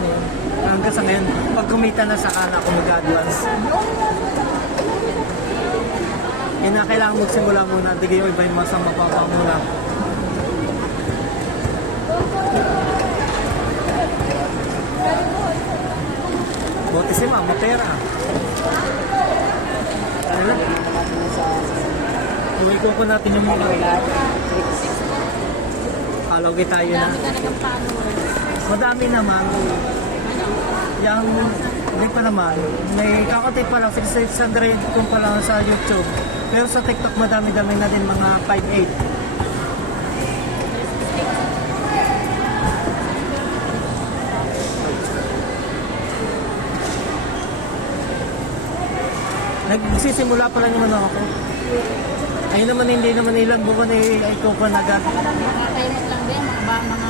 namin yun. Hanggang sa ngayon, pag kumita na saka na ako mag-advance. Yun na, kailangan magsimula muna. Hindi kayo iba yung masang mapapa muna. Buti si ma'am, may pera. Ano? Uwi ko natin yung mga alawin tayo na. Madami naman. Yang hindi pa naman. May kakatay pa lang 600 kung pa lang sa YouTube. Pero sa TikTok madami-dami na din mga 5-8. Nagsisimula pa lang naman ako. Ayun naman, hindi naman ilang buwan ay ikaw pa nagad. Nakatayot lang din, mga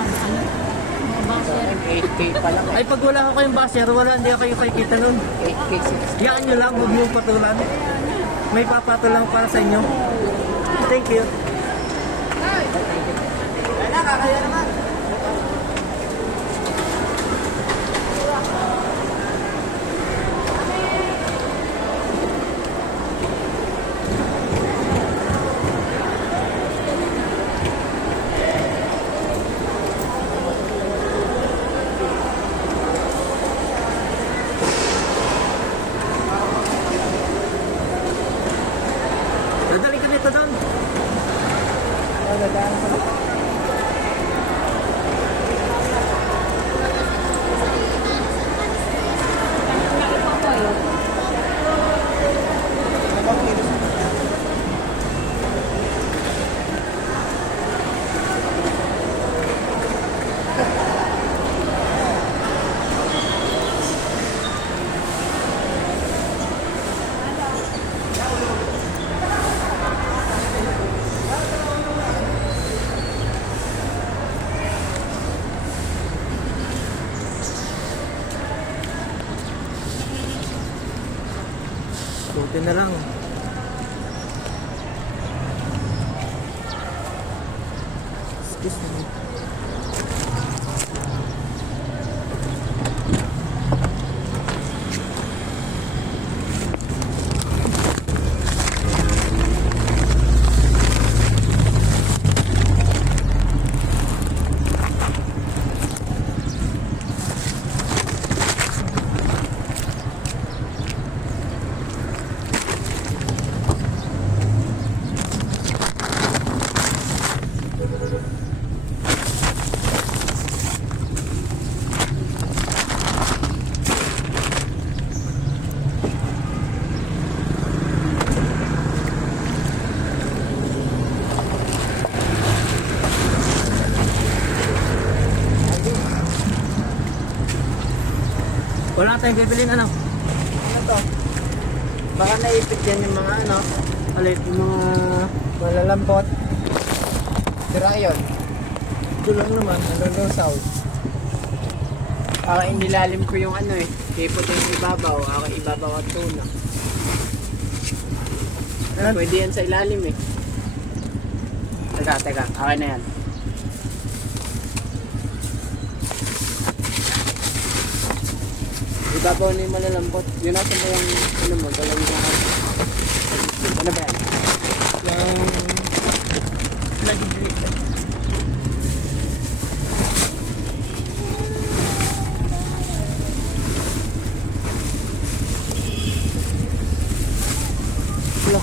basher. 8K pa lang. Ay pag wala ako kayong basher, wala, hindi ako kayo kikita nun. 8K, 6K. Yaan nyo lang, huwag mong patulan. May papatulang para sa inyo. Thank you. Kaya naman. Dadali ka dito doon. Buti na lang. Excuse me. Wala tayong bibiling ano? Ano to? Baka naipit yan yung mga ano, Alit. yung mga malalampot. Tira yun. Ito lang naman. Hanggang south. Inilalim ko yung ano eh. Kipot yung ibabaw. Ibabaw at tuna. Pwede yan sa ilalim eh. Teka. Okay na yan. Ibabaw na yung malalampot. Yun natin ba yung ano mo? Dalawin mo. Ano ba yan? Yung... Lagi. Wala.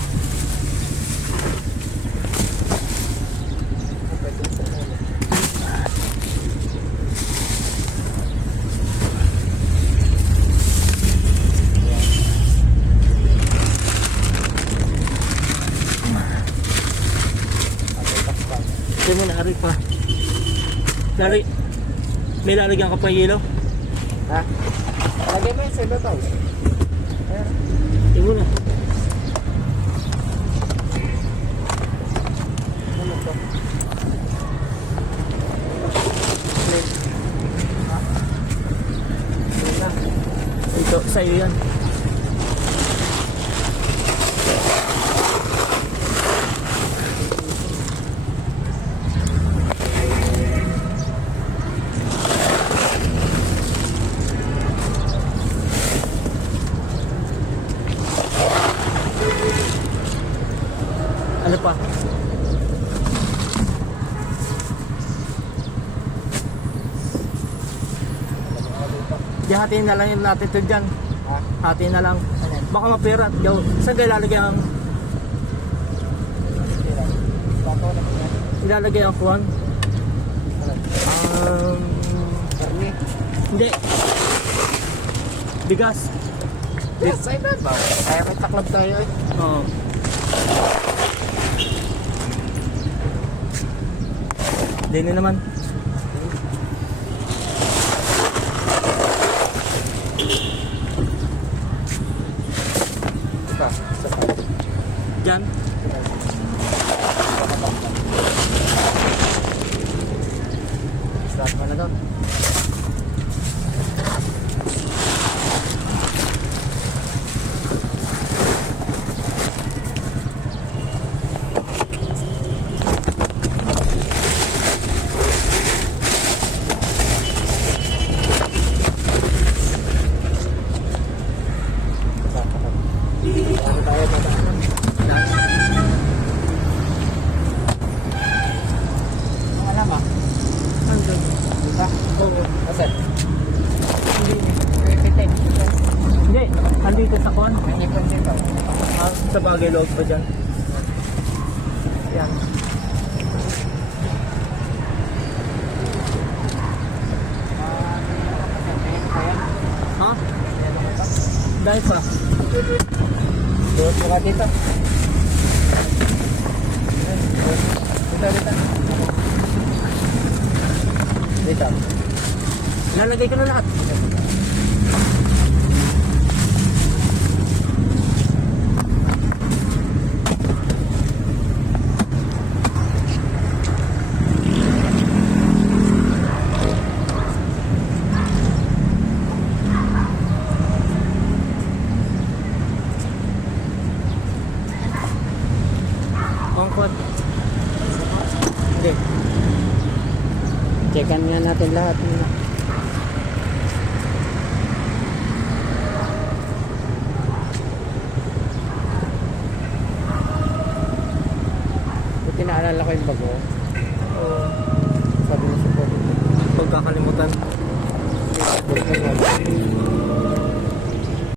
Ito mo na, ari pa. Lari. May lalagyan ka pa yelo? Ha? Lagay mo yun sa ibabaw. Ayan. Ito mo na. Ano to? Ito, sa'yo yan. pa. Di hatiin na lang yung natin ito dyan. Ha? Hatiin na lang. Baka mapira. Saan kayo ilalagay ang... Ilalagay ang kuwan? Karni. Hindi. Bigas. Yes, ay ba? Kaya may taklab tayo eh. Oo. Dini naman. Isa. Isa pa. Diyan. Start mo na doon. Ano tayo tataanan? Ang alam ah. Andun. Diba? Oo. Kasi, Hindi. Andito sa kuwan. may ipon dito. Sa bagay loob pa dyan. Yan. Ha? Dahil pa. Doon mo ka dito. Dito, dito. Dito. Lalagay ko na lahat. Pangkot. Hindi. Checkan nga natin lahat. Buti naalala ko yung bago. Oo. Sabi mo sa photo. Pagkakalimutan. Facebook.